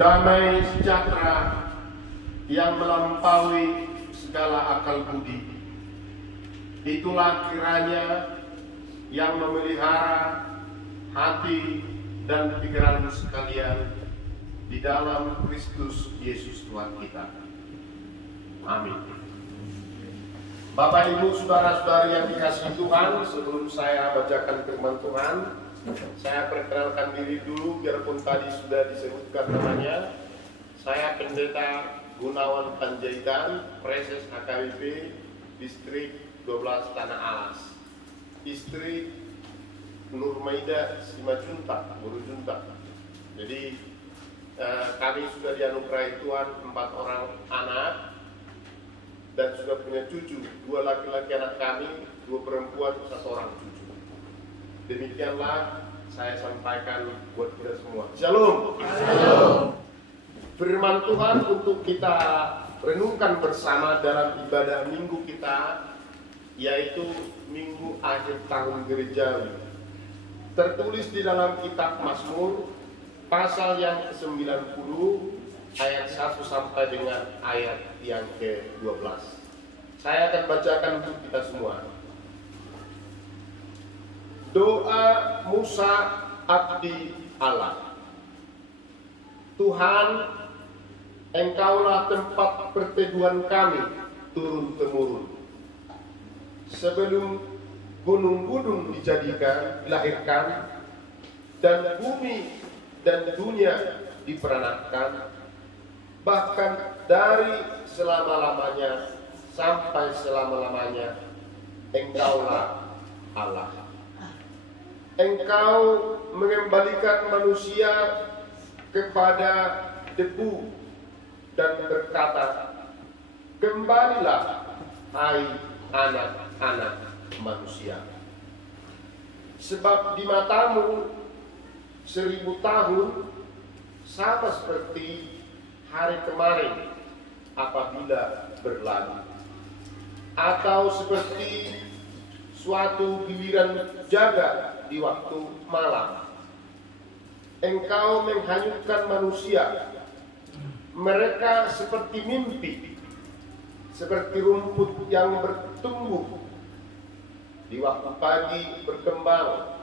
damai sejahtera yang melampaui segala akal budi. Itulah kiranya yang memelihara hati dan pikiranmu sekalian di dalam Kristus Yesus Tuhan kita. Amin. Bapak, Ibu, saudara-saudari yang dikasihi Tuhan, sebelum saya bacakan firman Tuhan, saya perkenalkan diri dulu, biarpun tadi sudah disebutkan namanya. Saya Pendeta Gunawan Panjaitan, Preses HKBP Distrik 12 Tanah Alas, istri Nurmaida Simajuntak, Guru Juntak. Jadi kami sudah dianugerahi Tuhan 4 orang anak dan sudah punya cucu, 2 laki-laki anak kami, 2 perempuan, 1 orang cucu. Demikianlah saya sampaikan buat kita semua. Shalom. Shalom. Firman Tuhan untuk kita renungkan bersama dalam ibadah minggu kita, yaitu Minggu Akhir Tahun Gerejawi. Tertulis di dalam kitab Mazmur pasal yang ke-90 ayat 1 sampai dengan ayat yang ke-12. Saya akan bacakan untuk kita semua. Doa Musa abdi Allah. Tuhan, Engkaulah tempat perteduhan kami turun-temurun. Sebelum gunung-gunung dilahirkan, dan bumi dan dunia diperanatkan, bahkan dari selama-lamanya sampai selama-lamanya, Engkaulah Allah. Engkau mengembalikan manusia kepada debu dan berkata, kembalilah, hai anak-anak manusia. Sebab di matamu 1000 tahun sama seperti hari kemarin apabila berlalu, atau seperti suatu giliran jaga di waktu malam. Engkau menghanyutkan manusia, mereka seperti mimpi, seperti rumput yang bertumbuh, di waktu pagi berkembang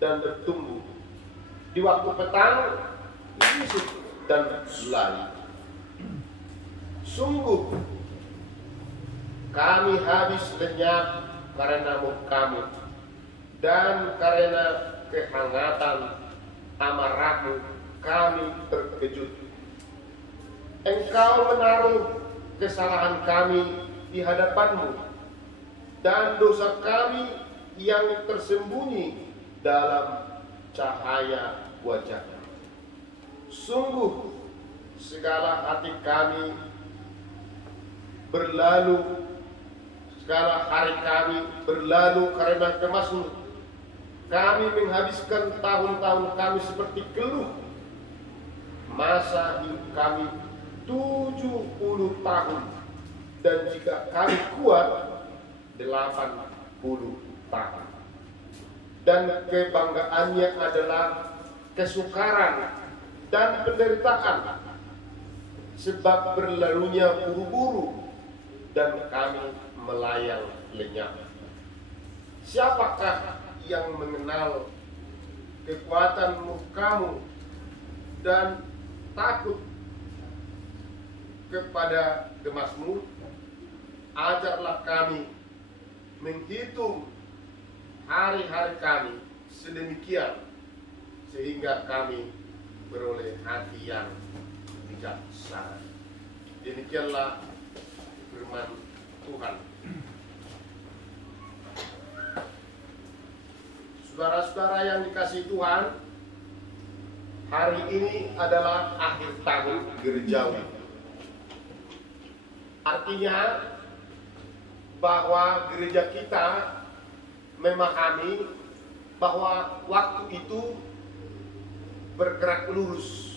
dan bertumbuh, di waktu petang busuk dan lari. Sungguh kami habis lenyap karena murka-Mu, dan karena kehangatan amarah-Mu kami terkejut. Engkau menaruh kesalahan kami di hadapan-Mu, dan dosa kami yang tersembunyi dalam cahaya wajah-Mu. Sungguh segala hati kami berlalu, segala hari kami berlalu karena kemasmu. Kami menghabiskan tahun-tahun kami seperti keluh. Masa hidup kami 70 tahun, dan jika kami kuat 80 tahun. Dan kebanggaannya adalah kesukaran dan penderitaan, sebab berlalunya buru-buru dan kami melayang lenyap. Siapakah yang mengenal kekuatan murka-Mu dan takut kepada gemas-Mu? Ajarlah kami menghitung hari-hari kami sedemikian, sehingga kami beroleh hati yang bijaksana. Demikianlah firman Tuhan. Saudara-saudara yang dikasihi Tuhan, hari ini adalah akhir tahun gerejawi. Artinya bahwa gereja kita memahami bahwa waktu itu bergerak lurus,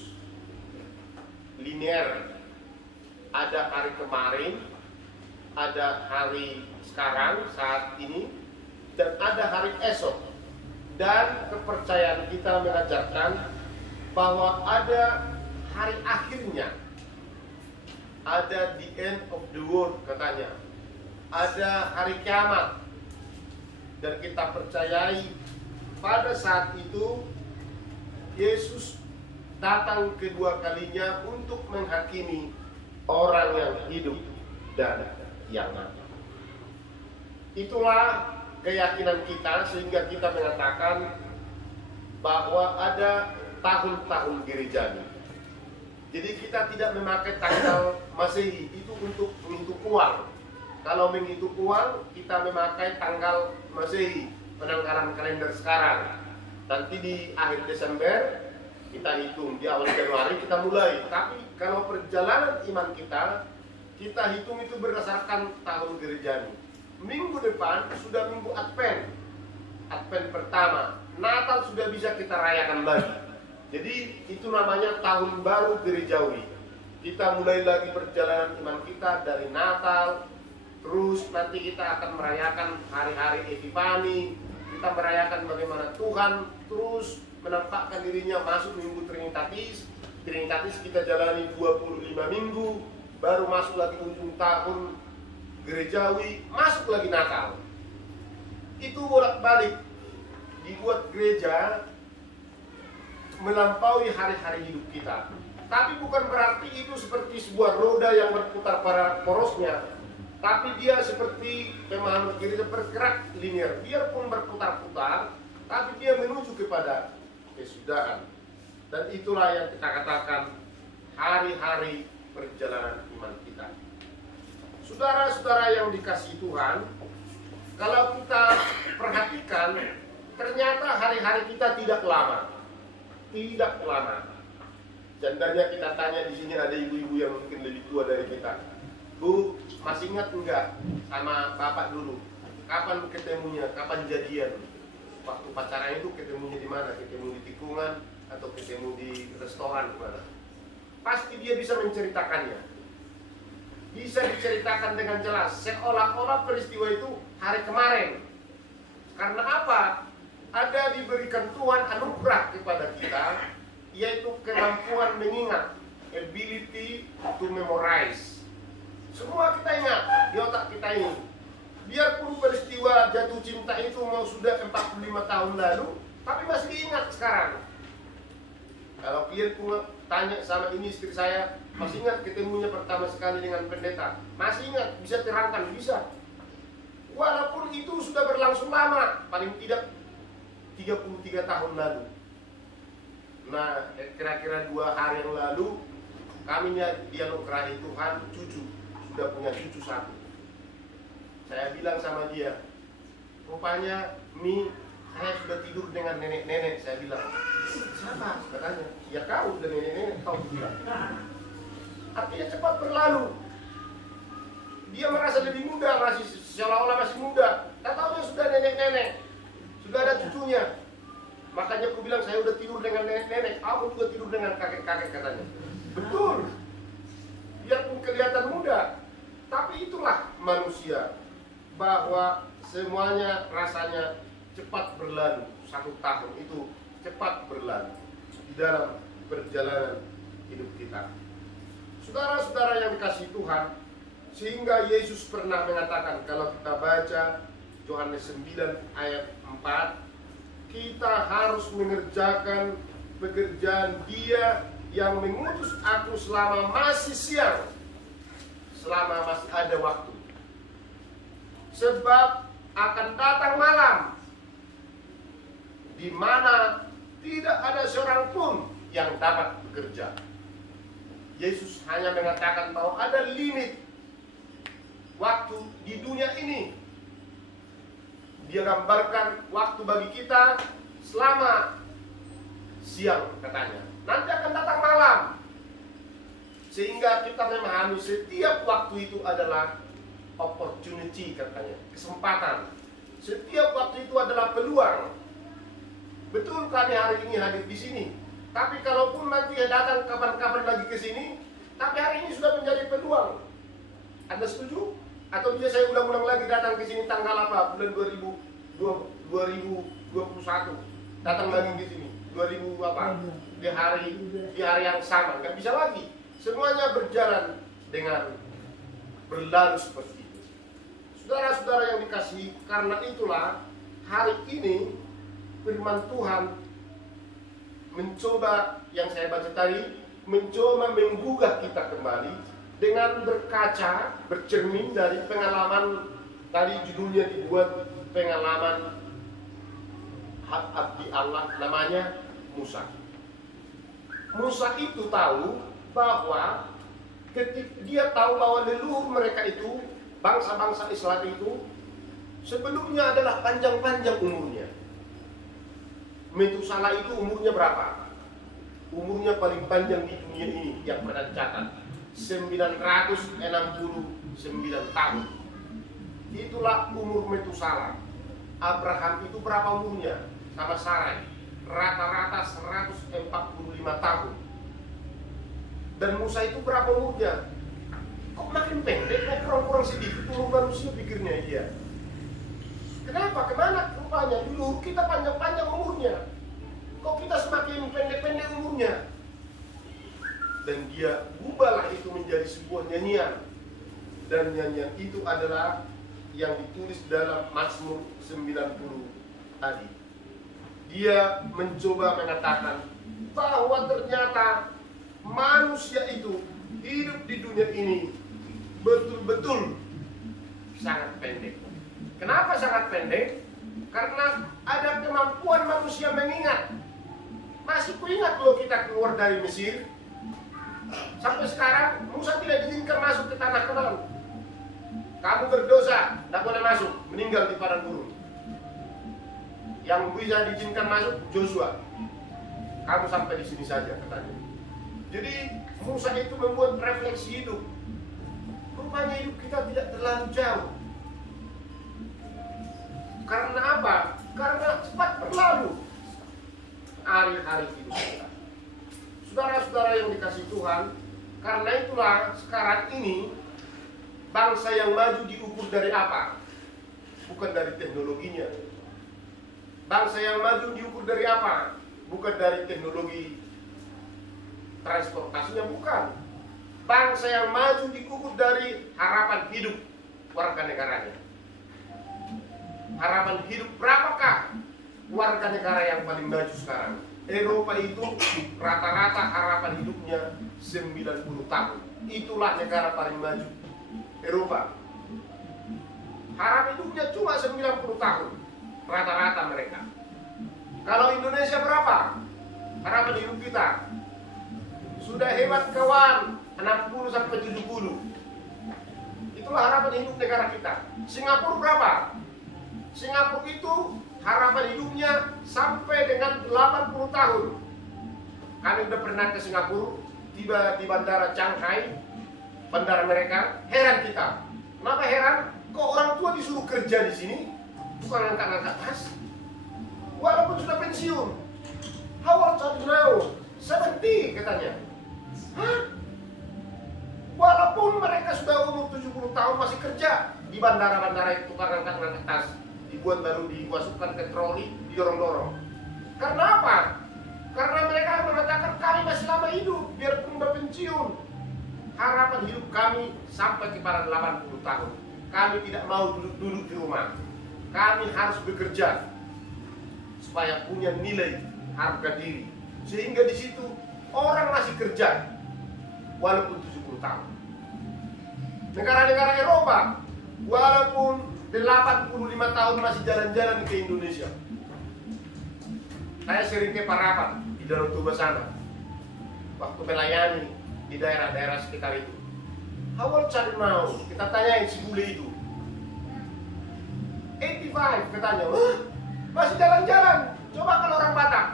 linear. Ada hari kemarin, ada hari sekarang, saat ini, dan ada hari esok. Dan kepercayaan kita mengajarkan bahwa ada hari akhirnya. Ada the end of the world katanya. Ada hari kiamat. Dan kita percayai pada saat itu Yesus datang kedua kalinya untuk menghakimi orang yang hidup dan yang mati. Itulah keyakinan kita sehingga kita mengatakan bahwa ada tahun-tahun gerejani. Jadi kita tidak memakai tanggal Masehi itu untuk menghitung uang. Kalau menghitung uang kita memakai tanggal Masehi, penanggalan kalender sekarang. Nanti di akhir Desember kita hitung, di awal Januari kita mulai. Tapi kalau perjalanan iman kita hitung itu berdasarkan tahun gerejani. Minggu depan sudah minggu Advent. Advent pertama, Natal sudah bisa kita rayakan lagi. Jadi itu namanya tahun baru gerejawi. Kita mulai lagi perjalanan iman kita dari Natal. Terus nanti kita akan merayakan hari-hari Epifani. Kita merayakan bagaimana Tuhan terus menampakkan dirinya masuk minggu Trinitatis. Trinitatis kita jalani 25 minggu. Baru masuk lagi ujung tahun gerejawi, masuk lagi Natal. Itu bolak-balik dibuat gereja melampaui hari-hari hidup kita. Tapi bukan berarti itu seperti sebuah roda yang berputar pada porosnya. Tapi dia seperti pemahaman gereja bergerak linear. Biarpun berputar-putar, tapi dia menuju kepada kesudahan. Dan itulah yang kita katakan hari-hari perjalanan iman kita. Saudara-saudara yang dikasihi Tuhan, kalau kita perhatikan, ternyata hari-hari kita tidak lama. Tidak lama. Jandanya kita tanya di sini ada ibu-ibu yang mungkin lebih tua dari kita. Bu, masih ingat enggak sama bapak dulu? Kapan ketemunya? Kapan jadian? Waktu pacaran itu ketemunya di mana? Ketemu di tikungan atau ketemu di restoran mana? Pasti dia bisa menceritakannya. Bisa diceritakan dengan jelas. Seolah-olah peristiwa itu hari kemarin. Karena apa? Ada diberikan Tuhan anugerah kepada kita, yaitu kemampuan mengingat, ability to memorize. Semua kita ingat di otak kita ini. Biarpun peristiwa jatuh cinta itu mau sudah 45 tahun lalu, tapi masih diingat sekarang. Kalau kalian tanya sama ini istri saya, masih ingat ketemunya pertama sekali dengan pendeta? Masih ingat, bisa terangkan, bisa. Walaupun itu sudah berlangsung lama, paling tidak 33 tahun lalu. Nah, kira-kira 2 hari yang lalu, kami dianugerahi Tuhan cucu, sudah punya cucu 1. Saya bilang sama dia, rupanya Mi, saya sudah tidur dengan nenek-nenek. Saya bilang, siapa? Katanya, ya kau sudah nenek-nenek, kau bilang. Artinya cepat berlalu. Dia merasa lebih muda, masih seolah-olah masih muda. Tak tahu dia sudah nenek-nenek. Sudah ada cucunya. Makanya aku bilang saya udah tidur dengan nenek-nenek. Aku juga tidur dengan kakek-kakek katanya. Betul. Biarpun kelihatan muda, tapi itulah manusia. Bahwa semuanya rasanya cepat berlalu. 1 tahun itu cepat berlalu di dalam perjalanan hidup kita. Saudara-saudara yang dikasihi Tuhan, sehingga Yesus pernah mengatakan, kalau kita baca Yohanes 9 ayat 4, kita harus mengerjakan pekerjaan Dia yang mengutus aku selama masih siang, selama masih ada waktu. Sebab akan datang malam di mana tidak ada seorang pun yang dapat bekerja. Yesus hanya mengatakan bahwa ada limit waktu di dunia ini. Dia gambarkan waktu bagi kita selama siang katanya. Nanti akan datang malam. Sehingga kita memahami setiap waktu itu adalah opportunity katanya, kesempatan. Setiap waktu itu adalah peluang. Betul kami hari ini hadir di sini. Tapi kalaupun nanti datang kapan-kapan lagi ke sini, tapi hari ini sudah menjadi peluang. Anda setuju? Atau bisa saya ulang-ulang lagi datang ke sini tanggal apa? Bulan 2021. Datang lagi ke sini. 2000 apa? Di hari yang sama, nggak bisa lagi. Semuanya berjalan dengan berlalu seperti itu. Saudara-saudara yang dikasihi, karena itulah hari ini firman Tuhan mencoba, yang saya baca tadi, mencoba menggugah kita kembali dengan berkaca, bercermin dari pengalaman. Tadi judulnya dibuat pengalaman abdi Allah, namanya Musa. Musa itu tahu bahwa dia tahu bahwa leluhur mereka itu, bangsa-bangsa Islam itu, sebelumnya adalah panjang-panjang umurnya. Metusala itu umurnya berapa? Umurnya paling panjang di dunia ini yang pernah dicatat, 969 tahun. Itulah umur Metusala. Abraham itu berapa umurnya? Sama Sarai, rata-rata 145 tahun. Dan Musa itu berapa umurnya? Kok makin pendek, kok kurang-kurang sedikit umur manusia, pikirnya dia. Kenapa? Kemana rupanya? Dulu kita panjang-panjang umurnya, kok kita semakin pendek-pendek umurnya? Dan dia ubahlah itu menjadi sebuah nyanyian. Dan nyanyian itu adalah yang ditulis dalam Mazmur 90 tadi. Dia mencoba mengatakan bahwa ternyata manusia itu hidup di dunia ini betul-betul sangat pendek. Kenapa sangat pendek? Karena ada kemampuan manusia mengingat. Masih kuingat loh kita keluar dari Mesir. Sampai sekarang Musa tidak diizinkan masuk ke tanah Kanaan. Kamu berdosa, tidak boleh masuk, meninggal di padang gurun. Yang bisa diizinkan masuk Joshua. Kamu sampai di sini saja, katanya. Jadi Musa itu membuat refleksi hidup. Rupanya hidup kita tidak terlalu jauh. Karena apa? Karena cepat berlalu hari-hari hidup kita. Saudara-saudara yang dikasihi Tuhan, karena itulah sekarang ini bangsa yang maju diukur dari apa? Bukan dari teknologinya. Bangsa yang maju diukur dari apa? Bukan dari teknologi transportasinya, bukan. Bangsa yang maju diukur dari harapan hidup warga negaranya. Harapan hidup berapakah warga negara yang paling maju sekarang? Eropa itu rata-rata harapan hidupnya 90 tahun. Itulah negara paling maju, Eropa. Harapan hidupnya cuma 90 tahun rata-rata mereka. Kalau Indonesia berapa harapan hidup kita? Sudah hebat kawan, 60 sampai 70. Itulah harapan hidup negara kita. Singapura berapa? Singapura itu harapan hidupnya sampai dengan 80 tahun. Kami udah pernah ke Singapura, tiba di bandara Shanghai, bandara mereka, heran kita. Kenapa heran? Kok orang tua disuruh kerja di sini, bukan angkat-angkat tas? Walaupun sudah pensiun. How old are you now? 70 katanya. Hah? Walaupun mereka sudah umur 70 tahun masih kerja di bandara-bandara itu, tukang angkat-angkat tas. Dibuat baru dimasukkan ke troli, didorong-dorong. Karena apa? Karena mereka mengatakan kami masih lama hidup, biarpun udah pensiun. Harapan hidup kami sampai kepada 80 tahun. Kami tidak mau duduk-duduk di rumah. Kami harus bekerja supaya punya nilai harga diri. Sehingga di situ orang masih kerja walaupun 70 tahun. Negara-negara Eropa walaupun 85 tahun masih jalan-jalan ke Indonesia. Saya sering ke Parapat di Danau Toba sana, waktu melayani di daerah-daerah sekitar itu. Awal cari mau, kita tanyain si bule itu. 85 katanya, masih jalan-jalan. Coba kalau orang Batak,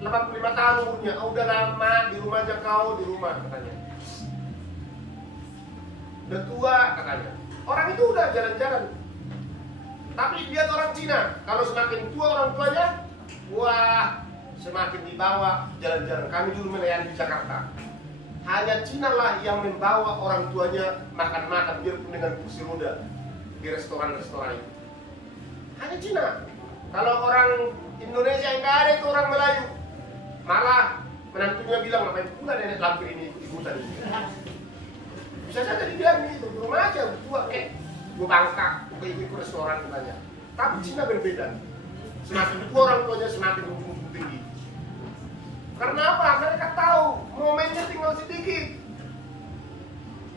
85 tahun umurnya, udah lama di rumah aja kau, di rumah katanya. Udah tua katanya. Orang itu udah jalan-jalan. Tapi lihat orang Cina, kalau semakin tua orang tuanya, wah, semakin dibawa jalan-jalan. Kami dulu melayani di Jakarta. Hanya Cina lah yang membawa orang tuanya makan-makan biarpun dengan kursi roda di restoran-restoran itu. Hanya Cina. Kalau orang Indonesia yang nggak ada itu orang Melayu. Malah menantunya bilang, ngapain pula nenek lampir ini ikut-ikutan ini. Bisa saja dibilang gitu, di rumah aja gua kayak gua bangkak, gua ikut restoran banyak. Tapi Cina berbeda. Semakin tua orang tuanya semakin ujung tinggi. Karena apa? Mereka tahu momennya tinggal sedikit.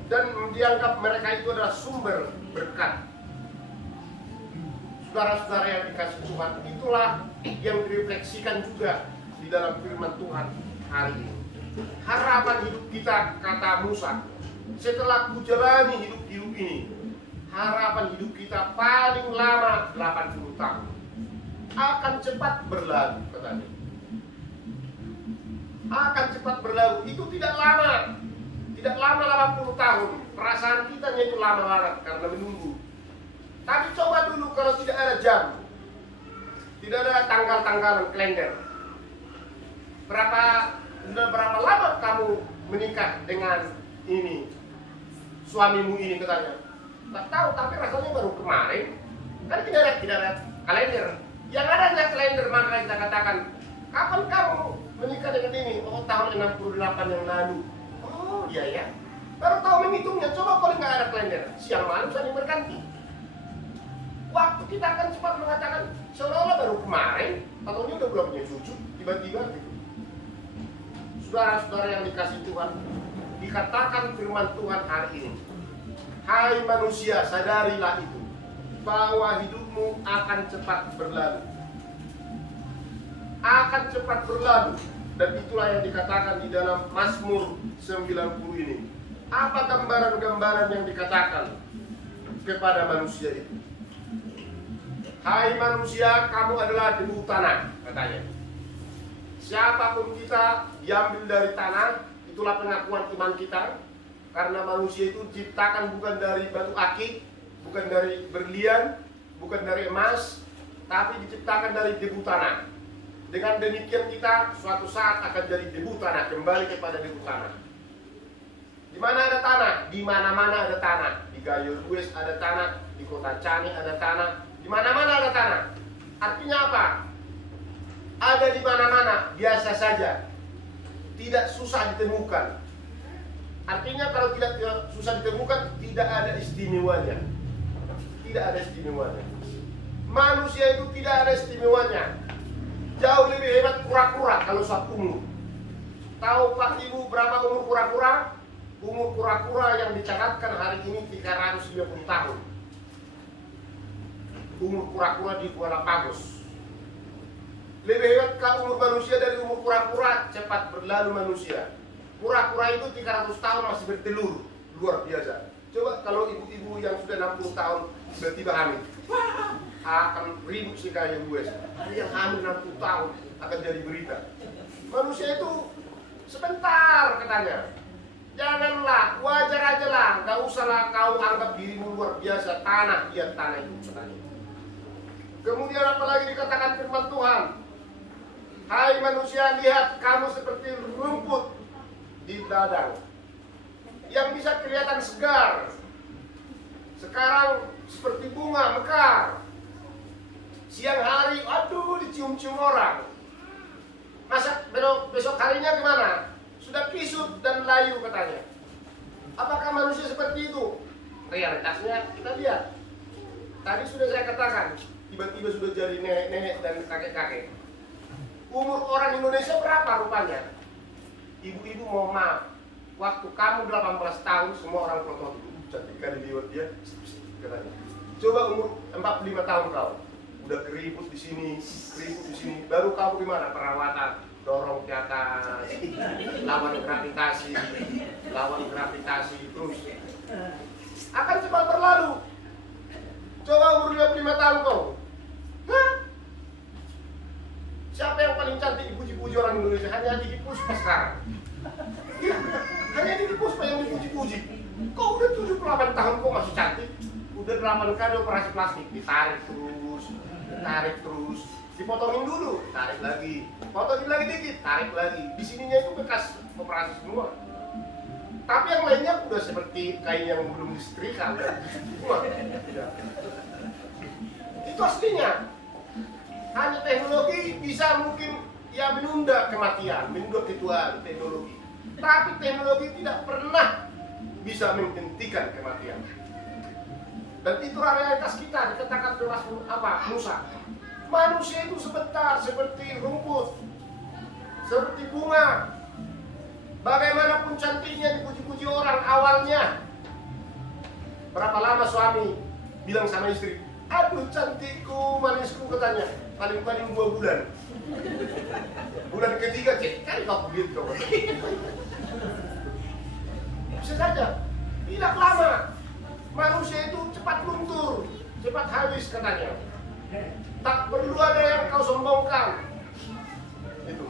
Dan dianggap mereka itu adalah sumber berkat. Saudara-saudara yang dikasih Tuhan, itulah yang direfleksikan juga di dalam firman Tuhan hari ini. Harapan hidup kita, kata Musa, setelah kujalani hidup ini, harapan hidup kita paling lama 80 tahun. Akan cepat berlalu, katanya. Akan cepat berlalu, itu tidak lama. Tidak lama 80 tahun. Perasaan kita itu lama banget karena menunggu. Tapi coba dulu kalau tidak ada jam, tidak ada tanggal-tanggalan kalender. Sudah berapa lama kamu menikah dengan ini, suamimu ini, katanya? Tak tahu, tapi rasanya baru kemarin. Kan tidak ada kalender. Yang ada hanya kalender, maka kita katakan, kapan kamu menikah dengan ini? Oh, tahun 68 yang lalu. Oh, iya ya. Baru tahu menghitungnya. Coba kalau nggak ada kalender, siang malam saling berganti. Waktu kita akan cepat mengatakan seolah-olah baru kemarin, atau udah belum punya cucu, tiba-tiba gitu. Saudara-saudara yang dikasih Tuhan, dikatakan firman Tuhan hari ini, hai manusia, sadarilah itu, bahwa hidupmu akan cepat berlalu. Akan cepat berlalu. Dan itulah yang dikatakan di dalam Mazmur 90 ini. Apa gambaran-gambaran yang dikatakan kepada manusia itu? Hai manusia, kamu adalah debu tanah, katanya. Siapapun kita diambil dari tanah, itulah pengakuan iman kita. Karena manusia itu diciptakan bukan dari batu akik, bukan dari berlian, bukan dari emas, tapi diciptakan dari debu tanah. Dengan demikian kita suatu saat akan jadi debu tanah, kembali kepada debu tanah. Di mana ada tanah? Di mana-mana ada tanah. Di Gayo Lues ada tanah, di Kota Cani ada tanah, di mana-mana ada tanah. Artinya apa? Ada di mana-mana, biasa saja. Tidak susah ditemukan. Artinya kalau tidak susah ditemukan, tidak ada istimewanya. Tidak ada istimewanya. Manusia itu tidak ada istimewanya. Jauh lebih hebat kura-kura kalau soal umur. Tahu Pak Ibu berapa umur kura-kura? Umur kura-kura yang dicatatkan hari ini 350 tahun. Umur kura-kura di Galapagos. Lebih hebatkah umur manusia dari umur kura-kura? Cepat berlalu manusia. Kura-kura itu 300 tahun masih bertelur. Luar biasa. Coba kalau ibu-ibu yang sudah 60 tahun tiba-tiba hamil, akan ribut si Gayo Lues. Yang hamil 60 tahun akan jadi berita. Manusia itu sebentar, katanya. Janganlah, wajar aja lah. Gak usahlah kau anggap dirimu luar biasa. Tanah, dia tanah itu, katanya. Kemudian apalagi dikatakan firman Tuhan, hai manusia, lihat kamu seperti rumput di ladang yang bisa kelihatan segar. Sekarang seperti bunga mekar. Siang hari, aduh, dicium-cium orang. Masa besok harinya gimana? Sudah kisut dan layu, katanya. Apakah manusia seperti itu? Realitasnya kita lihat. Tadi sudah saya katakan, tiba-tiba sudah jadi nenek-nenek dan kakek-kakek. Umur orang Indonesia berapa rupanya? Ibu-ibu mohon maaf, waktu kamu 18 tahun semua orang protot cantik kali liwat dia, katanya. Coba umur 45 tahun kau, udah keriput di sini, baru kamu gimana? Perawatan, dorong ke atas, lawan gravitasi, terus akan cepat berlalu. Coba umur 55 tahun kau. Hah? Siapa yang paling cantik dipuji-puji orang Indonesia? Hanya Didi Puspa sekarang. Ya, hanya Didi Puspa yang dipuji-puji. Kau udah 78 tahun kau masih cantik. Udah 8 kali operasi plastik, ditarik terus, dipotongin dulu, tarik lagi, potongin lagi dikit, tarik lagi. Di sininya itu bekas operasi semua. Tapi yang lainnya udah seperti kain yang belum disetrika, udah semua. Ya. Itu aslinya. Hanya teknologi bisa mungkin ya menunda kematian, menunda ketuaan teknologi. Tapi teknologi tidak pernah bisa menghentikan kematian. Dan itulah realitas kita, dikatakan Musa. Manusia itu sebentar seperti rumput, seperti bunga. Bagaimanapun cantiknya dipuji-puji orang awalnya. Berapa lama suami bilang sama istri, aduh cantikku, manisku, katanya. Paling-paling 2 bulan. Bulan ketiga cek, kan kau begitu. Bisa saja, tidak lama. Manusia itu cepat luntur, cepat habis katanya. Tak perlu ada yang kau sombongkan. Itu.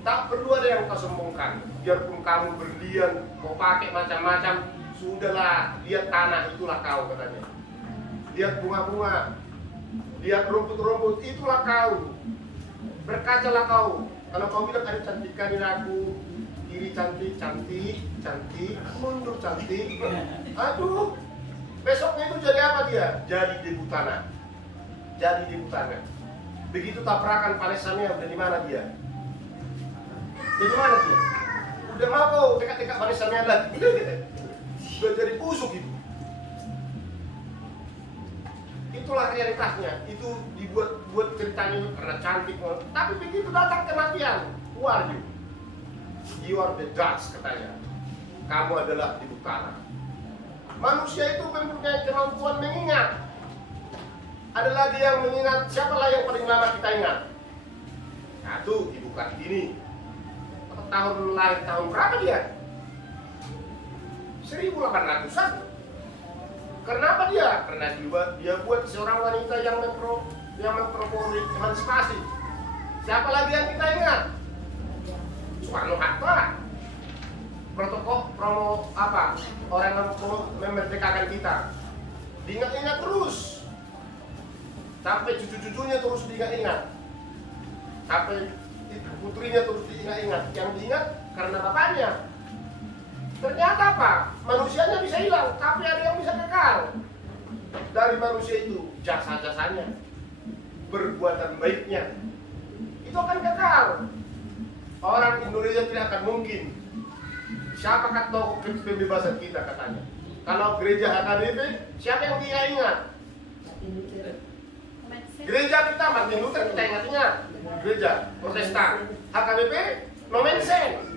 Tak perlu ada yang kau sombongkan. Biarpun kamu berlian, mau pakai macam-macam, sudahlah, lihat tanah itulah kau katanya. Lihat bunga-bunga, lihat rumput-rumput, itulah kau. Berkacalah kau. Kalau kau bilang ada cantikan aku, kiri cantik, cantik, cantik, mundur cantik. Aduh, besoknya itu jadi apa dia? Jadi debu tanah. Jadi debu tanah. Begitu tabrakan Palestina, udah di mana dia? Jadi mana dia? Udah mau kau dekat-dekat Palestina lagi. Udah jadi busuk itu. Itulah realitasnya. Itu dibuat ceritanya itu karena cantik. Tapi begitu datang kematian, who are you? You are the judge katanya. Kamu adalah debu tanah. Manusia itu mempunyai kemampuan mengingat. Ada lagi yang mengingat, siapalah yang paling lama kita ingat? Satu, Ibu Kartini. Tahun lahir tahun berapa dia? 1800-an. Kenapa dia? Karena dia buat seorang wanita yang mempropori emansipasi. Siapa lagi yang kita ingat? Soekarno Hatta. Orang yang memerdekakan kita. Diingat-ingat terus. Sampai cucu-cucunya terus diingat-ingat. Sampai putrinya terus diingat-ingat. Yang diingat karena bapaknya. Ternyata apa? Manusianya bisa hilang, tapi ada yang bisa kekal. Dari manusia itu, jasa-jasanya, perbuatan baiknya, itu akan kekal. Orang Indonesia tidak akan mungkin. Siapakah tokoh pembebasan kita katanya? Kalau gereja HKBP, siapa yang dia ingat? Gereja kita, Martin Luther kita ingat-ingat. Gereja Protestan. HKBP, Nomensen.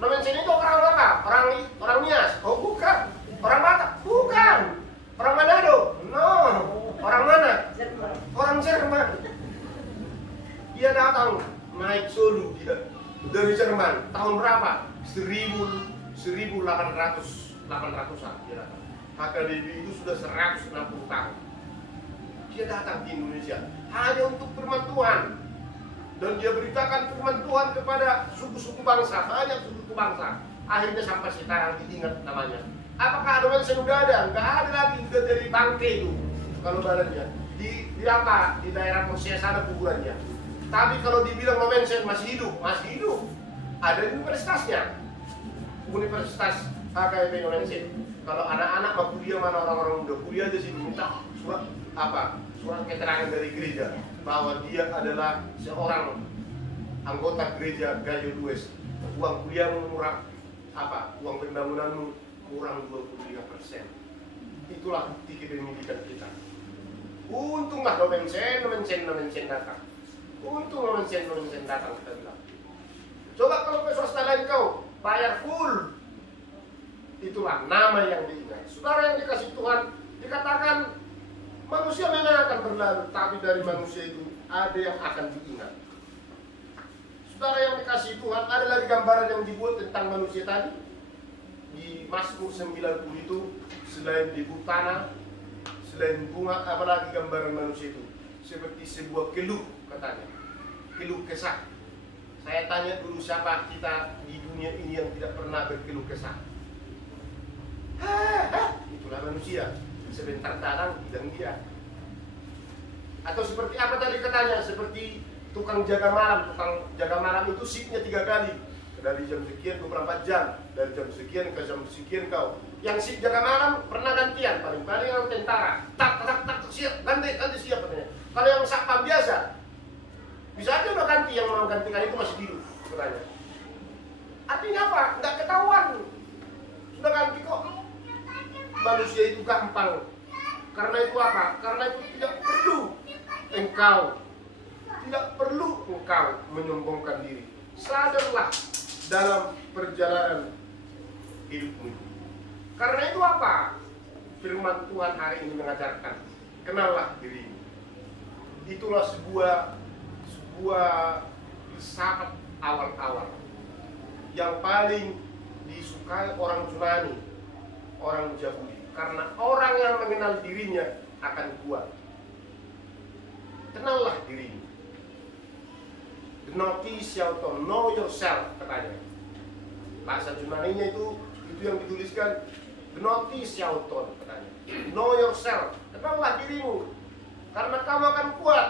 Nomensen itu orang apa? Orang Nias? Oh bukan. Orang Batak? Bukan. Orang Manado? No. Orang mana? Orang Jerman. Dia datang naik Solo dia dari Jerman. Tahun berapa? 1800-an dia datang. HKBP itu sudah 160 tahun. Dia datang di Indonesia hanya untuk firman Tuhan. Dan dia beritakan firman Tuhan kepada suku-suku bangsa, banyak suku bangsa. Akhirnya sampai sekarang diingat namanya. Apakah Nomensen sudah ada? Enggak ada lagi, sudah jadi bangke itu. Kalau badannya di apa? Di daerah Persia sana kuburannya. Tapi kalau dibilang Nomensen masih hidup. Ada universitasnya. Universitas HKBP Nomensen. Kalau anak-anak mau kuliah, mana orang-orang udah kuliah aja sih minta surat keterangan dari gereja bahwa dia adalah seorang anggota gereja Gayo Lues. Uang kuliahmu murah, uang pembangunanmu kurang 25%. Itulah bukti kepemilikan kita. Untunglah Nomensen datang. Untung Nomensen datang, kita bilang. Coba kalau ke swasta lain kau bayar full. Itulah nama yang diingat. Saudara yang dikasih Tuhan, dikatakan manusia memang akan berlalu, tapi dari manusia itu ada yang akan diingat. Saudara yang dikasih Tuhan, ada lagi gambaran yang dibuat tentang manusia tadi. Di Mazmur 90 itu, selain debu tanah, selain bunga, apalagi gambaran manusia itu? Seperti sebuah keluh katanya. Keluh kesah. Saya tanya dulu siapa kita di dunia ini yang tidak pernah berkeluh kesah. Itulah manusia. Sebentar datang, hilang dia. Atau seperti apa tadi katanya? Seperti tukang jaga malam. Tukang jaga malam itu shiftnya 3 kali. Dari jam sekian 24 jam. Dari jam sekian ke jam sekian kau. Yang shift jaga malam pernah gantian. Paling-paling orang tentara. Tak, siap, ganti siap katanya. Kalau yang satpam biasa, Bisa aja udah ganti, yang mau gantikan itu masih hidup sebenarnya. Artinya apa? Nggak ketahuan. Sudah ganti kok. Manusia itu gampang. Karena itu apa? Karena itu tidak perlu engkau menyombongkan diri. Sadarlah dalam perjalanan hidupmu. Karena itu apa? Firman Tuhan hari ini mengajarkan, kenallah dirimu. Itulah sebuah filsafat awal-awal yang paling disukai orang Yunani, orang Yahudi. Karena orang yang mengenal dirinya akan kuat. Kenallah dirimu. Gnotisiauton, know yourself katanya. Bahasa Yunaninya itu yang dituliskan gnotisiauton katanya. Know yourself, kenallah dirimu. Karena kamu akan kuat.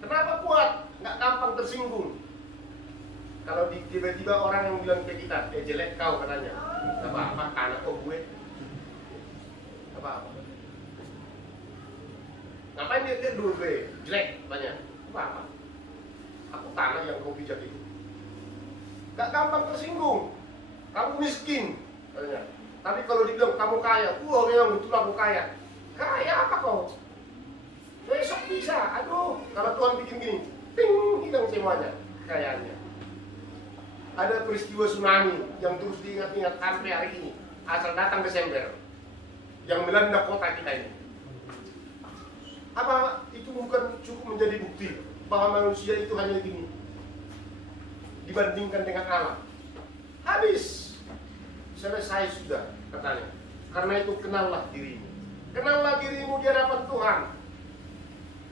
Kenapa kuat? Nggak gampang tersinggung. Kalau tiba-tiba orang yang bilang ke kita, jelek kau katanya. Gak apa-apa, anak kok gue. Gak apa-apa. Ngapain dia dulu gue? Jelek banyak. Apa-apa. Aku tanah yang kau pijak itu. Gak gampang tersinggung. Kamu miskin katanya. Tapi kalau dibilang kamu kaya, memang betul aku kaya. Kaya apa kau? Besok bisa. Aduh, kalau Tuhan bikin gini, ting, hilang semuanya kekayaannya. Ada peristiwa tsunami yang terus diingat-ingat sampai hari ini, asal datang Desember, yang melanda kota kita ini. Apa itu bukan cukup menjadi bukti bahwa manusia itu hanya gini dibandingkan dengan Allah? Habis, selesai sudah katanya. Karena itu kenallah dirimu. Kenallah dirimu di hadapan Tuhan.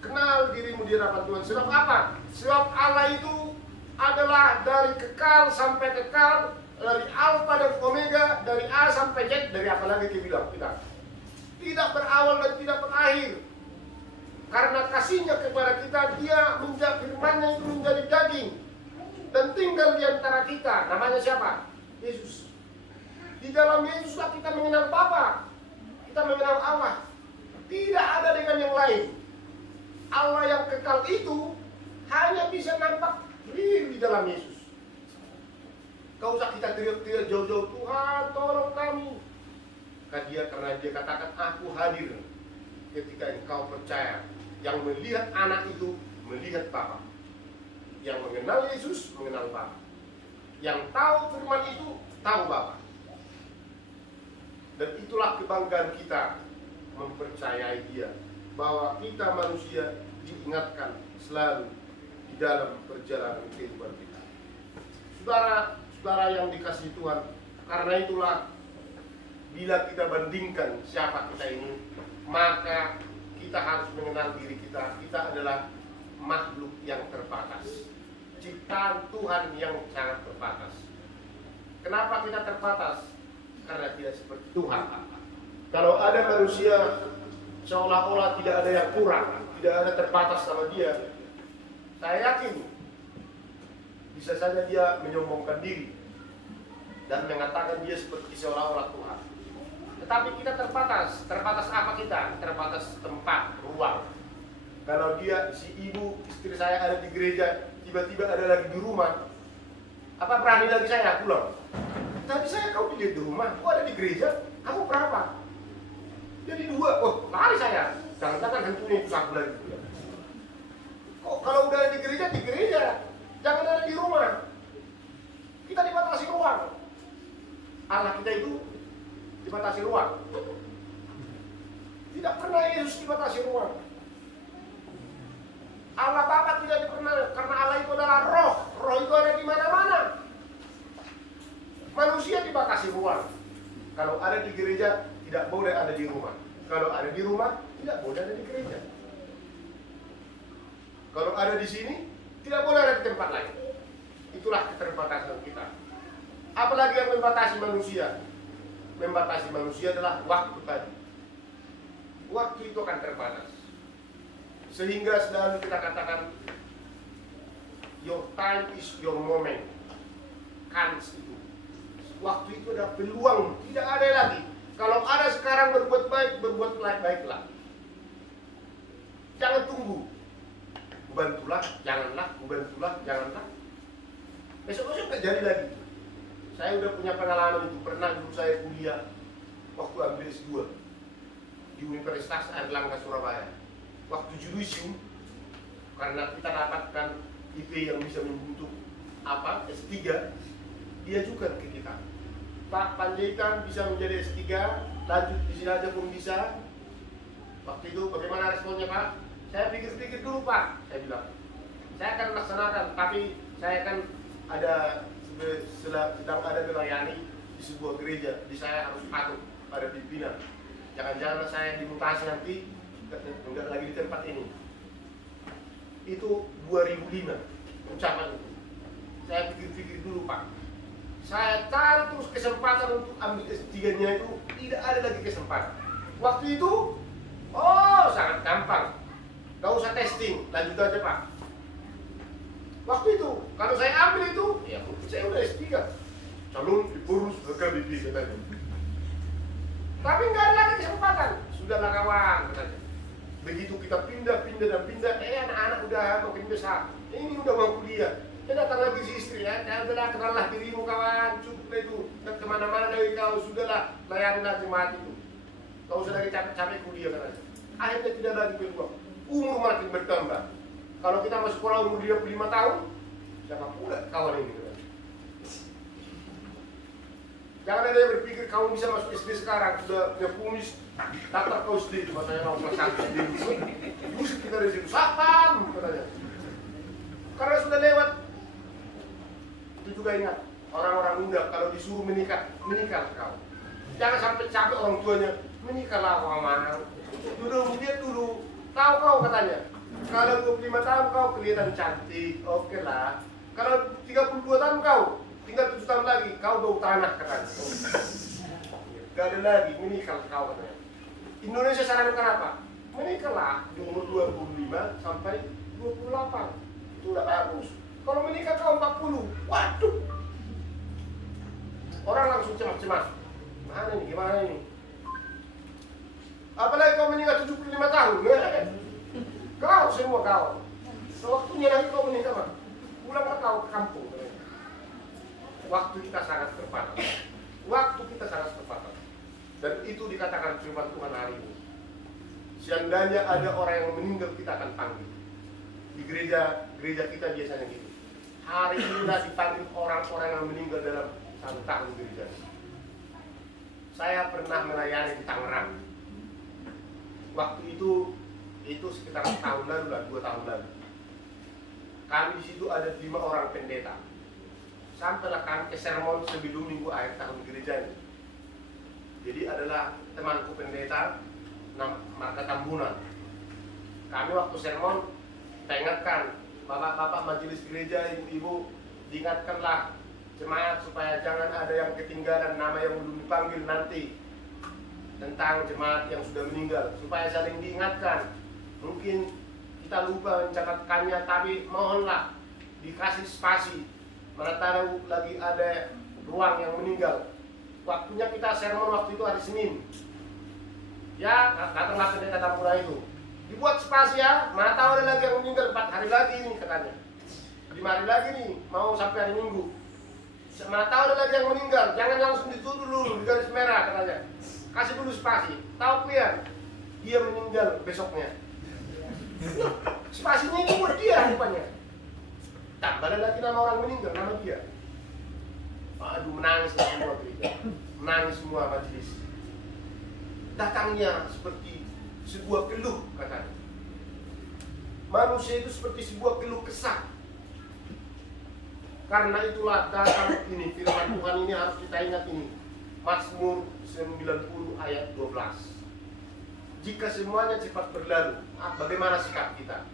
Kenal dirimu di hadapan Tuhan. Sebab apa? Sebab Allah itu adalah dari kekal sampai kekal, dari Alfa dan Omega, dari A sampai Z, dari apa lagi kita bilang kita. Tidak berawal dan tidak berakhir. Karena kasihnya kepada kita, dia menjadi firman-Nya itu menjadi daging dan tinggal di antara kita. Namanya siapa? Yesus. Di dalam Yesuslah kita mengenal Bapa, kita mengenal Allah. Tidak ada dengan yang lain. Allah yang kekal itu hanya bisa nampak di dalam Yesus. Kau usah kita teriak-teriak jauh-jauh, Tuhan tolong kami. Karena dia katakan, aku hadir ketika engkau percaya. Yang melihat anak itu melihat Bapa. Yang mengenal Yesus mengenal Bapa. Yang tahu firman itu tahu Bapa. Dan itulah kebanggaan kita mempercayai Dia, bahwa kita manusia diingatkan selalu di dalam perjalanan kehidupan kita. Saudara yang dikasihi Tuhan, karena itulah bila kita bandingkan siapa kita ini, maka kita harus mengenal diri kita. Kita adalah makhluk yang terbatas, ciptaan Tuhan yang sangat terbatas. Kenapa kita terbatas? Karena tidak seperti Tuhan. Kalau ada manusia seolah-olah tidak ada yang kurang, tidak ada terbatas sama dia, saya yakin bisa saja dia menyombongkan diri dan mengatakan dia seperti seolah-olah Tuhan. Tetapi kita terbatas. Terbatas apa kita? Terbatas tempat, ruang. Kalau dia, si ibu, istri saya ada di gereja, tiba-tiba ada lagi di rumah, apa berani lagi saya pulang? Tadi saya kau dilihat di rumah, kau ada di gereja, kamu berapa? Jadi 2, oh lari saya. Jangan-jangan hantunya itu satu lagi. Kok kalau udah di gereja, jangan ada di rumah. Kita dibatasi ruang. Allah kita itu dibatasi ruang. Tidak pernah Yesus dibatasi ruang. Allah Bapa tidak pernah, karena Allah itu adalah roh. Roh itu ada di mana-mana. Manusia dibatasi ruang. Kalau ada di gereja, tidak boleh ada di rumah. Kalau ada di rumah, tidak boleh ada di gereja. Kalau ada di sini, tidak boleh ada di tempat lain. Itulah keterbatasan kita. Apalagi yang membatasi manusia? Membatasi manusia adalah waktu tadi. Waktu itu akan terbatas. Sehingga selalu kita katakan, your time is your moment. Kans itu. Waktu itu ada peluang, tidak ada lagi. Kalau ada sekarang berbuat baik, berbuat baiklah. Jangan tunggu. bantulah, janganlah, bantulah, janganlah. Besok-besok nggak jadi lagi. Saya udah punya pengalaman itu. Pernah dulu saya kuliah waktu ambil S2 di Universitas Airlangga Surabaya. Waktu judisium, karena kita dapatkan IP yang bisa membentuk S3, dia juga ke kita. Pak Panjaitan bisa menjadi S3, lanjut di sini aja pun bisa. Waktu itu bagaimana responnya Pak? Saya pikir-pikir dulu Pak, saya bilang. Saya akan laksanakan, tapi saya kan sedang ada melayani di sebuah gereja, jadi saya harus patuh pada pimpinan. Jangan-jangan saya dimutasi nanti, enggak lagi di tempat ini. Itu 2005, ucapan itu. Saya pikir-pikir dulu Pak. Saya cari terus kesempatan untuk ambil S3-nya itu, tidak ada lagi kesempatan. Waktu itu, sangat gampang. Gak usah testing, lanjut aja Pak. Waktu itu, kalau saya ambil itu, ya saya udah S3. Calon diurus HKBP katanya. Tapi nggak ada lagi kesempatan. Sudahlah kawan katanya. Begitu kita pindah, anak-anak udah makin besar. Ini udah mau kuliah. Dia datang lagi si istri ya, udahlah kenallah dirimu kawan, cukup lah itu. Dan kemana-mana dari kau, sudahlah layanilah jemaat itu. Kau usah lagi capek-capek kuliah katanya. Akhirnya tidak lagi peluang. Umur makin bertambah. Kalau kita masuk sekolah umur 25 tahun, siapa pula kawan ini? Jangan ada yang berpikir kamu bisa masuk SD sekarang, sudah punya kumis, daftar kau SD, katanya mau kelas 1 SD. Musik kita dari situ, sapam, katanya. Karena sudah lewat. Itu juga ingat, orang-orang muda kalau disuruh menikah kau. Jangan sampai capek orang tuanya, menikahlah kau mana. Dulu, lihat dulu, tahu kau katanya. Kalau 25 tahun kau kelihatan cantik, oke lah. Kalau 32 tahun kau, tinggal 7 tahun lagi, kau bau tanah katanya. Gak ada lagi, menikah kau katanya. Indonesia sarankan apa? Menikahlah di umur 25 sampai 28. Itu udah bagus. Kalau menikah kau 40, waduh. Orang langsung cemas-cemas. Mana ini, gimana ini? Apalagi kau menikah 75 tahun. Kau semua kau. Sewaktunya lagi kau menikah mah. Pulanglah kau ke kampung. Waktu kita sangat terbatas. Dan itu dikatakan firman Tuhan hari ini. Seandainya ada orang yang meninggal, kita akan panggil. Di gereja kita biasanya gitu. Hari ini dipanggil orang-orang yang meninggal dalam 1 tahun gereja. Saya pernah melayani di Tangerang. Waktu itu sekitar tahun lalu lah, 2 tahun lalu. Kami di situ ada 5 orang pendeta. Sampailah kami ke sermon sebelum minggu akhir tahun gereja ini. Jadi adalah temanku pendeta, Marga Tambunan. Kami waktu sermon, kita ingatkan, bapak-bapak majelis gereja, ibu-ibu, diingatkanlah jemaat supaya jangan ada yang ketinggalan nama yang belum dipanggil nanti tentang jemaat yang sudah meninggal, supaya saling diingatkan. Mungkin kita lupa mencatatkannya, tapi mohonlah dikasih spasi. Mana tahu lagi ada ruang yang meninggal. Waktunya kita sermon waktu itu hari Senin. Ya, datanglah pendeta Tampura itu. Dibuat spasi ya, mana tahu ada lagi yang meninggal 4 hari lagi ini katanya. 5 hari lagi nih, mau sampai hari Minggu. Mana tahu ada lagi yang meninggal, jangan langsung dituduh dulu di garis merah katanya. Kasih dulu spasi. Tahu kalian, dia meninggal besoknya. Spasinya itu buat dia rupanya. Tambah lagi nama orang meninggal, nama dia. Aduh, menangis semua gereja, menangis semua majelis. Datangnya seperti sebuah keluh katanya. Manusia itu seperti sebuah keluh kesah. Karena itulah datang ini, firman Tuhan ini harus kita ingat ini. Mazmur 90 ayat 12. Jika semuanya cepat berlalu, bagaimana sikap kita?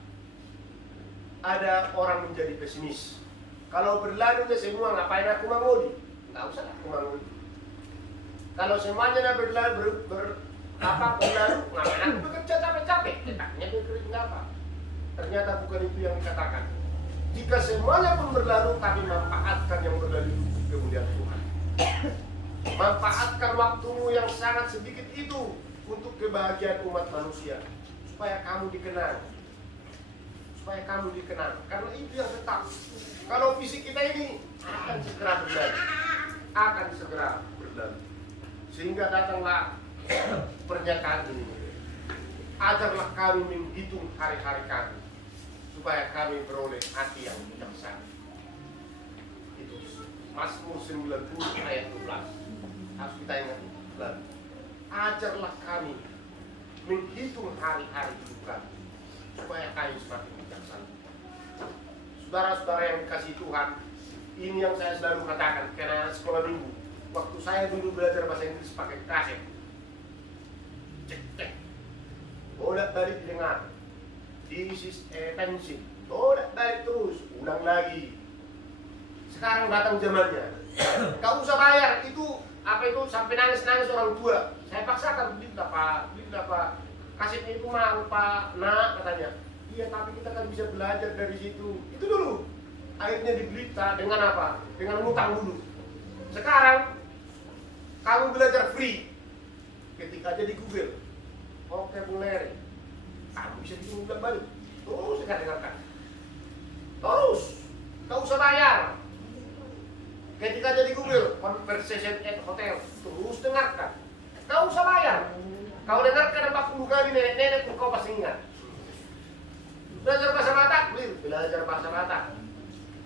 Ada orang menjadi pesimis. Kalau berlalu semua, ngapain aku mangodi? Nggak usah aku mangodi. Kalau semuanya berlalu, ngapain aku bekerja capek-capek? Letaknya bekerja nggak apa. Ternyata bukan itu yang dikatakan. Jika semuanya pun berlalu, tapi manfaatkan yang berlalu untuk kemuliaan Tuhan. Manfaatkan waktumu yang sangat sedikit itu untuk kebahagiaan umat manusia, supaya kamu dikenal, supaya kamu dikenal. Karena itu yang tetap. Kalau fisik kita ini akan segera berlalu, akan segera berlalu. Sehingga datanglah pernyataan ini. Ajarlah kami menghitung hari-hari kami, supaya kami beroleh hati yang bijaksana. Itu Mazmur 90 ayat 12. Harus kita ingat itu. Ajarlah kami menghitung hari-hari hidup kami, supaya kami semakin bijaksana. Saudara-saudara yang dikasih Tuhan, ini yang saya selalu katakan karena sekolah minggu. Waktu saya dulu belajar bahasa Inggris pakai kaset, cek, bolak-balik dengar, this is attention, bolak-balik terus, ulang lagi. Sekarang datang zamannya, gak usah bayar, itu apa itu sampai nangis-nangis orang tua. Saya paksakan beli apa, kasetnya itu mahal Pak, nak katanya. Iya, tapi kita kan bisa belajar dari situ. Itu dulu. Akhirnya dibeli dengan apa? Dengan ngutang dulu. Sekarang kamu belajar free. Ketika aja di Google, vocabulary, kamu bisa diulang balik. Terus saya dengarkan. Terus, gak usah bayar. Ketika aja di Google, conversation at hotel, terus dengarkan. Gak usah bayar. Kau dengarkan 40 kali nenek-nenek kau pasti ingat. Belajar bahasa Batak, belajar bahasa Batak.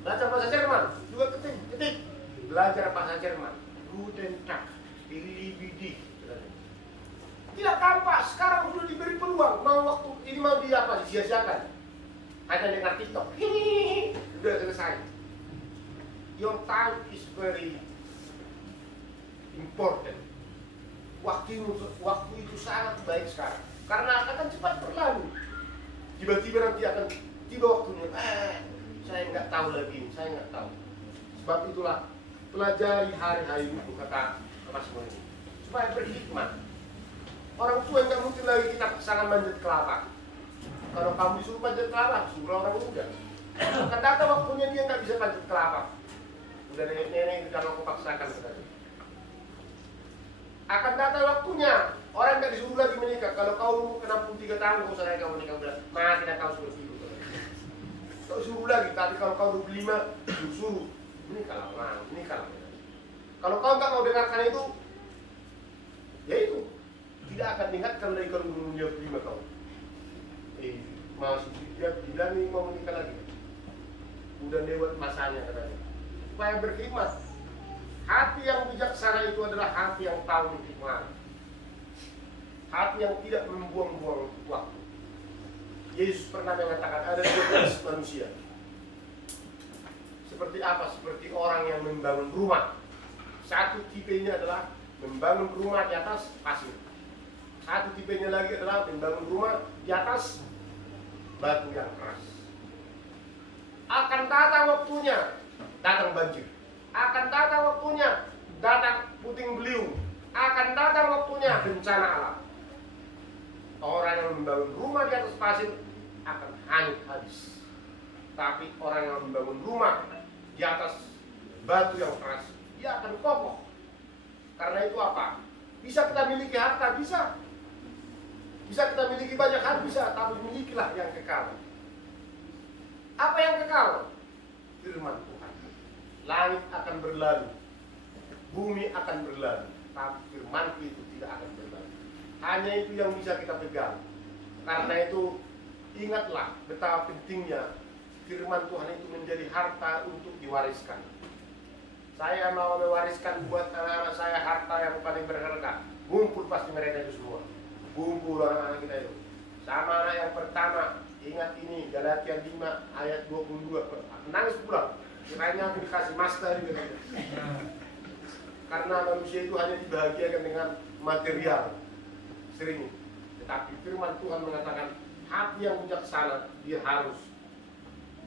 Belajar bahasa Jerman, juga ketik. Belajar bahasa Jerman, Guten Tag, Bilibidi. Tidak tampak, sekarang sudah diberi peluang. Mau waktu ini mau sia-siakan. Hanya dengar TikTok, sudah selesai. Your time is very important. Waktu itu sangat baik sekarang, karena akan cepat berlalu. Tiba-tiba nanti akan tiba waktunya. Saya nggak tahu lagi, saya nggak tahu. Sebab itulah pelajari hari-hari itu kata Mazmur ini, supaya berhikmat. Orang tua nggak mungkin lagi kita pasangan manjat kelapa. Kalau kamu disuruh manjat kelapa, suruh orang muda. Akan datang waktunya dia nggak bisa manjat kelapa. Udah nenek-nenek kalau aku paksakan katanya. Akan datang waktunya orang nggak disuruh lagi menikah. Kalau kau 63 tahun, kau sadar kamu menikah udah mati dan kau suruh hidup. Kau suruh lagi, tapi kalau kau 25, suruh menikahlah. Kalau kau nggak mau dengarkan itu, ya itu tidak akan diingatkan lagi kalau belum 25 tahun. Masih dia bilang ini mau menikah lagi. Udah lewat masanya katanya. Supaya berkhidmat. Hati yang bijaksana itu adalah hati yang tahu hikmah. Hati yang tidak membuang-buang waktu. Yesus pernah mengatakan ada 12 manusia. Seperti apa? Seperti orang yang membangun rumah. Satu tipenya adalah membangun rumah di atas pasir. Satu tipenya lagi adalah membangun rumah di atas batu yang keras. Akan datang waktunya, datang banjir. Akan datang waktunya, datang puting beliung. Akan datang waktunya bencana alam. Orang yang membangun rumah di atas pasir akan hanyut habis. Tapi orang yang membangun rumah di atas batu yang keras, dia akan kokoh. Karena itu apa? Bisa kita miliki harta, bisa. Bisa kita miliki banyak hal, bisa. Tapi milikilah yang kekal. Apa yang kekal? Firman Tuhan. Langit akan berlalu, bumi akan berlalu, tapi firman itu tidak akan berlalu. Hanya itu yang bisa kita pegang. Karena itu ingatlah betapa pentingnya firman Tuhan itu menjadi harta untuk diwariskan. Saya mau mewariskan buat anak-anak saya harta yang paling berharga. Ngumpul pasti mereka itu semua. Kumpul anak-anak kita itu. Sama anak yang pertama, ingat ini Galatia 5 ayat 22. Nangis pulang. Kiranya aku dikasih master gitu. Karena manusia itu hanya dibahagiakan dengan material sering. Tetapi firman Tuhan mengatakan hati yang bijaksana dia harus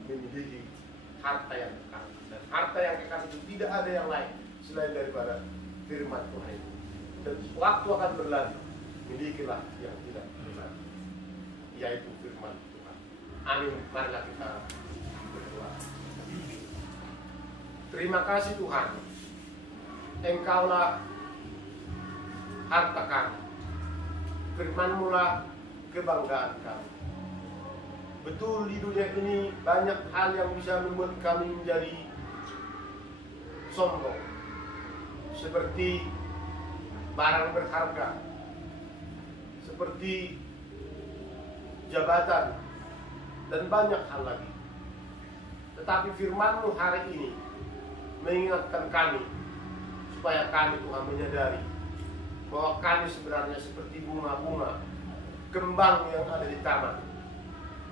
memiliki harta yang kekal. Dan harta yang kekal itu tidak ada yang lain selain daripada firman Tuhan itu. Dan waktu akan berlalu, milikilah yang tidak berlalu, yaitu firman Tuhan. Amin. Marilah kita berdoa. Terima kasih Tuhan, Engkaulah harta kami, firman-Mu lah kebanggaan kami. Betul, di dunia ini banyak hal yang bisa membuat kami menjadi sombong, seperti barang berharga, seperti jabatan, dan banyak hal lagi. Tetapi firman-Mu hari ini mengingatkan kami supaya kami, Tuhan, menyadari bahwa kami sebenarnya seperti bunga-bunga kembang yang ada di taman,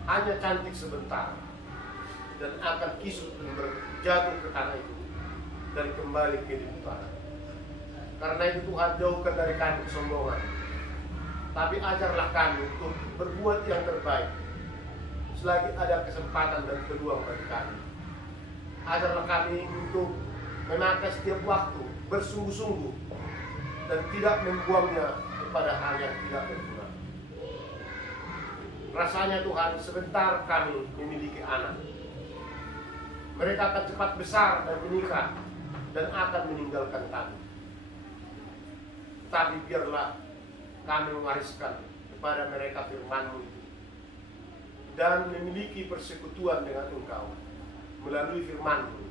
hanya cantik sebentar dan akan kisut dan berjatuh ke tanah itu dan kembali ke tanah. Karena itu Tuhan, jauhkan dari kami kesombongan, tapi ajarlah kami untuk berbuat yang terbaik selagi ada kesempatan dan peluang bagi kami. Ajarlah kami untuk memakai setiap waktu bersungguh-sungguh dan tidak membuangnya kepada hal yang tidak berguna. Rasanya Tuhan, sebentar kami memiliki anak, mereka akan cepat besar dan menikah dan akan meninggalkan kami. Tapi biarlah kami mewariskan kepada mereka firman-Mu itu dan memiliki persekutuan dengan Engkau melalui firman-Mu.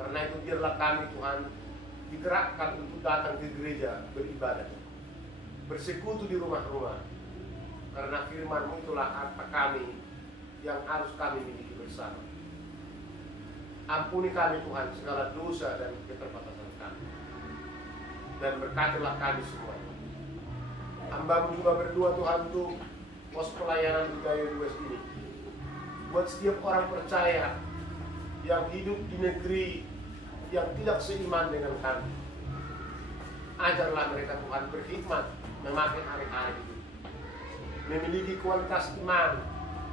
Karena itu biarlah kami, Tuhan, digerakkan untuk datang ke gereja beribadah, bersekutu di rumah-rumah, karena firman-Mu itulah harta kami yang harus kami miliki bersama. Ampuni kami, Tuhan, segala dosa dan keterbatasan kami, dan berkatilah kami semuanya. Hamba-Mu juga berdoa, Tuhan, untuk pos pelayanan budaya di West ini, buat setiap orang percaya yang hidup di negeri yang tidak seiman dengan kami. Ajarlah mereka, Tuhan, berkhidmat, memakai hari-hari hidup, memiliki kualitas iman,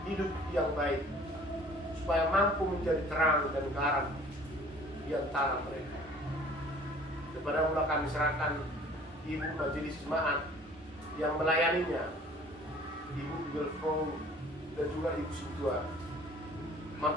hidup yang baik, supaya mampu menjadi terang dan garam di antara mereka. Kepada mula kami serahkan Ibu Majelis Jemaat yang melayaninya, Ibu Belfo dan juga Ibu Sintua.